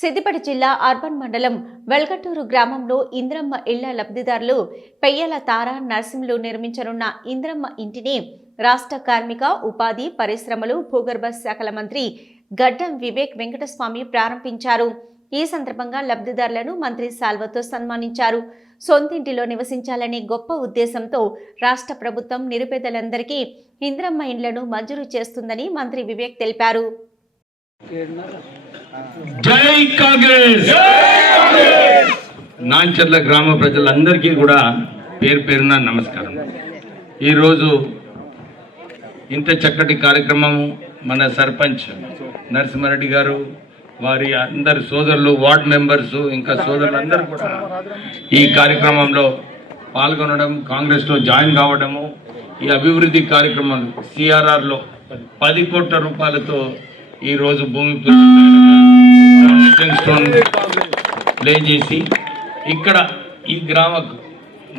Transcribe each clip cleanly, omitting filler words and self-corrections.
సిద్దిపేట జిల్లా అర్బన్ మండలం వెల్గటూరు గ్రామంలో ఇంద్రమ్మ ఇళ్ల లబ్ధిదారులు పెయ్యల తార నర్సింహులు నిర్మించనున్న ఇంద్రమ్మ ఇంటిని రాష్ట్ర కార్మిక ఉపాధి పరిశ్రమలు భూగర్భ శాఖల మంత్రి గడ్డం వివేక్ వెంకటస్వామి ప్రారంభించారు. ఈ సందర్భంగా లబ్ధిదారులను మంత్రి సాల్వతో సన్మానించారు. సొంతింటిలో నివసించాలనే గొప్ప ఉద్దేశంతో రాష్ట్ర ప్రభుత్వం నిరుపేదలందరికీ ఇంద్రమ్మ ఇండ్లను మంజూరు చేస్తుందని మంత్రి వివేక్ తెలిపారు. జై కాంగ్రెస్. నాంచర్ల గ్రామ ప్రజలందరికీ కూడా పేరు పేరున నమస్కారం. ఈరోజు ఇంత చక్కటి కార్యక్రమం మన సర్పంచ్ నరసింహారెడ్డి గారు, వారి అందరు సోదరులు, వార్డ్ మెంబర్స్, ఇంకా సోదరులందరూ కూడా ఈ కార్యక్రమంలో పాల్గొనడం, కాంగ్రెస్లో జాయిన్ కావడము, ఈ అభివృద్ధి కార్యక్రమాలు సిఆర్ఆర్లో 10 కోట్ల రూపాయలతో ఈరోజు భూమి స్టోన్ ప్లే చేసి ఇక్కడ ఈ గ్రామకు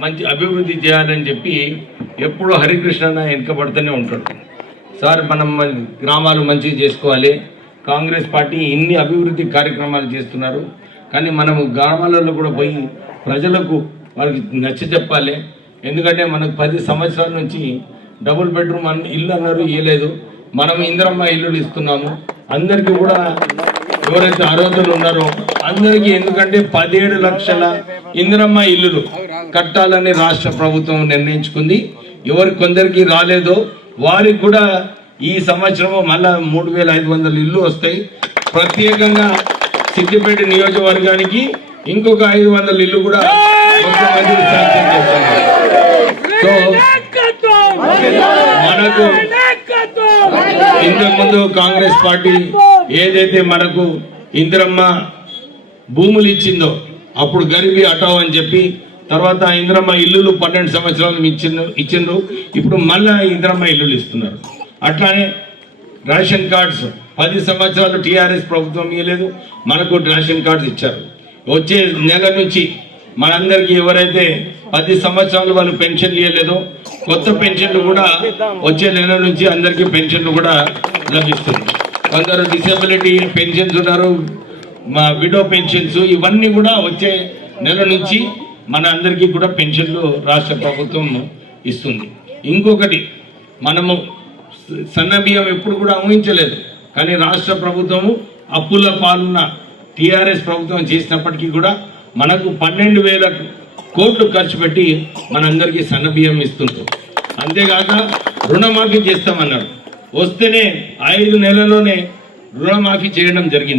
మంచి అభివృద్ధి చేయాలని చెప్పి ఎప్పుడూ హరికృష్ణ వెనుకబడుతూనే ఉంటాడు. సార్, మనం గ్రామాలు మంచిగా చేసుకోవాలి, కాంగ్రెస్ పార్టీ ఇన్ని అభివృద్ధి కార్యక్రమాలు చేస్తున్నారు, కానీ మనము గ్రామాలలో కూడా పోయి ప్రజలకు వాళ్ళకి నచ్చ చెప్పాలి. ఎందుకంటే మనకు 10 సంవత్సరాల నుంచి డబుల్ బెడ్రూమ్ ఇల్లు అన్నారు, ఇవ్వలేదు. మనం ఇందిరమ్మ ఇల్లులు ఇస్తున్నాము అందరికీ కూడా, ఎవరైతే అర్హతలు ఉన్నారో అందరికీ. ఎందుకంటే 17 లక్షల ఇందిరమ్మ ఇల్లులు కట్టాలని రాష్ట్ర ప్రభుత్వం నిర్ణయించుకుంది. కొందరికి రాలేదో వారికి కూడా ఈ సంవత్సరం మళ్ళా 3500 ఇల్లు వస్తాయి. ప్రత్యేకంగా సిద్దిపేట నియోజకవర్గానికి ఇంకొక 500 ఇల్లు కూడా ముఖ్యమంత్రి శాంక్షన్ చేస్తున్నారు. సో మనకు ఇంతకుముందు కాంగ్రెస్ పార్టీ ఏదైతే మనకు ఇందిరమ్మ భూములు ఇచ్చిందో అప్పుడు గరీబీ హటావ్ అని చెప్పి, తర్వాత ఇందిరమ్మ ఇల్లులు 12 సంవత్సరాలు ఇచ్చిండ్రు. ఇప్పుడు మళ్ళా ఇందిరమ్మ ఇల్లులు ఇస్తున్నారు. అట్లానే రేషన్ కార్డ్స్ 10 సంవత్సరాలు టీఆర్ఎస్ ప్రభుత్వం ఇవ్వలేదు, మనకు రేషన్ కార్డ్స్ ఇచ్చారు. వచ్చే నెల నుంచి మనందరికీ ఎవరైతే 10 సంవత్సరాలు వాళ్ళు పెన్షన్ ఇవ్వలేదో కొత్త పెన్షన్లు కూడా వచ్చే నెల నుంచి అందరికీ పెన్షన్లు కూడా లభిస్తుంది. కొందరు డిసేబిలిటీ పెన్షన్స్ ఉన్నారు, మా విడో పెన్షన్స్, ఇవన్నీ కూడా వచ్చే నెల నుంచి మన అందరికీ కూడా పెన్షన్లు రాష్ట్ర ప్రభుత్వం ఇస్తుంది. ఇంకొకటి, మనము సన్నబియ్యం ఎప్పుడు కూడా ఊహించలేదు, కానీ రాష్ట్ర ప్రభుత్వము అప్పుల పాలన టీఆర్ఎస్ ప్రభుత్వం చేసినప్పటికీ కూడా మనకు 12,000 కోట్లు ఖర్చు పెట్టి మనందరికీ సన్నబియ్యం ఇస్తుంది. అంతేకాక రుణమాఫీ చేస్తామన్నారు, వస్తేనే 5 నెలల్లోనే రుణమాఫీ చేయడం జరిగింది.